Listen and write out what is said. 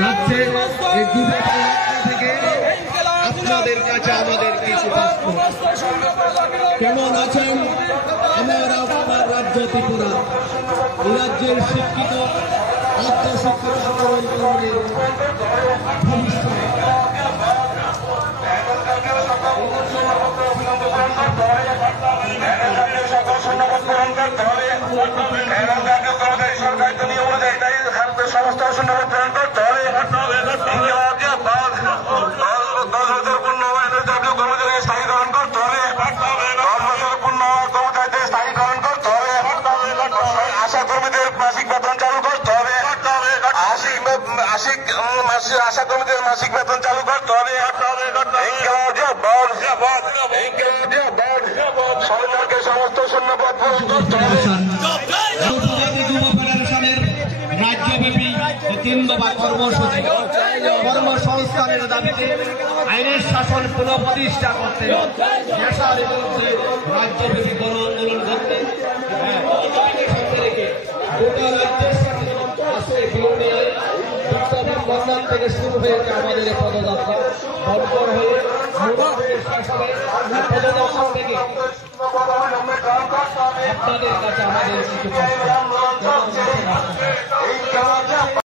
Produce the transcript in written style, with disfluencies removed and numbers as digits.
যাচ্ছে এই যুব থেকে আপনাদের কাছে আমাদের কিছু কেমন আছেন আমার আপনার রাজ্য ত্রিপুরা? এই রাজ্যের শিক্ষিত অর্ধশিক্ষিত তরুণের ভবিষ্যৎ সমস্ত শূন্যপদ পূরণ করতে হবে। 10,000 পূর্ণ জাতীয় কর্মচারী স্থায়ীকরণ করতে হবে। 10 বছর পূর্ণ কর্মচারীদের স্থায়ীকরণ করতে হবে। আশা কর্মীদের মাসিক বেতন চালু করতে হবে। আশা কর্মীদের মাসিক বেতন চালু করতে হবে। সরকারকে সমস্ত শূন্যপদ পূরণ করতে হবে। রাজ্যব্যাপী 3 দফা কর্মসূচি কর্মসংস্থানের দাবিতে আইনের শাসন পুনঃপ্রতিষ্ঠা করতে নেশার বিরুদ্ধে রাজ্যব্যাপী গণ আন্দোলন করতে গোটা রাজ্যের বন্যার থেকে শুরু হয়েছে আমাদের এই পদযাত্রা। বর্বর হয়ে পদযাত্রা থেকে আপনাদের কাছে আমাদের কিছু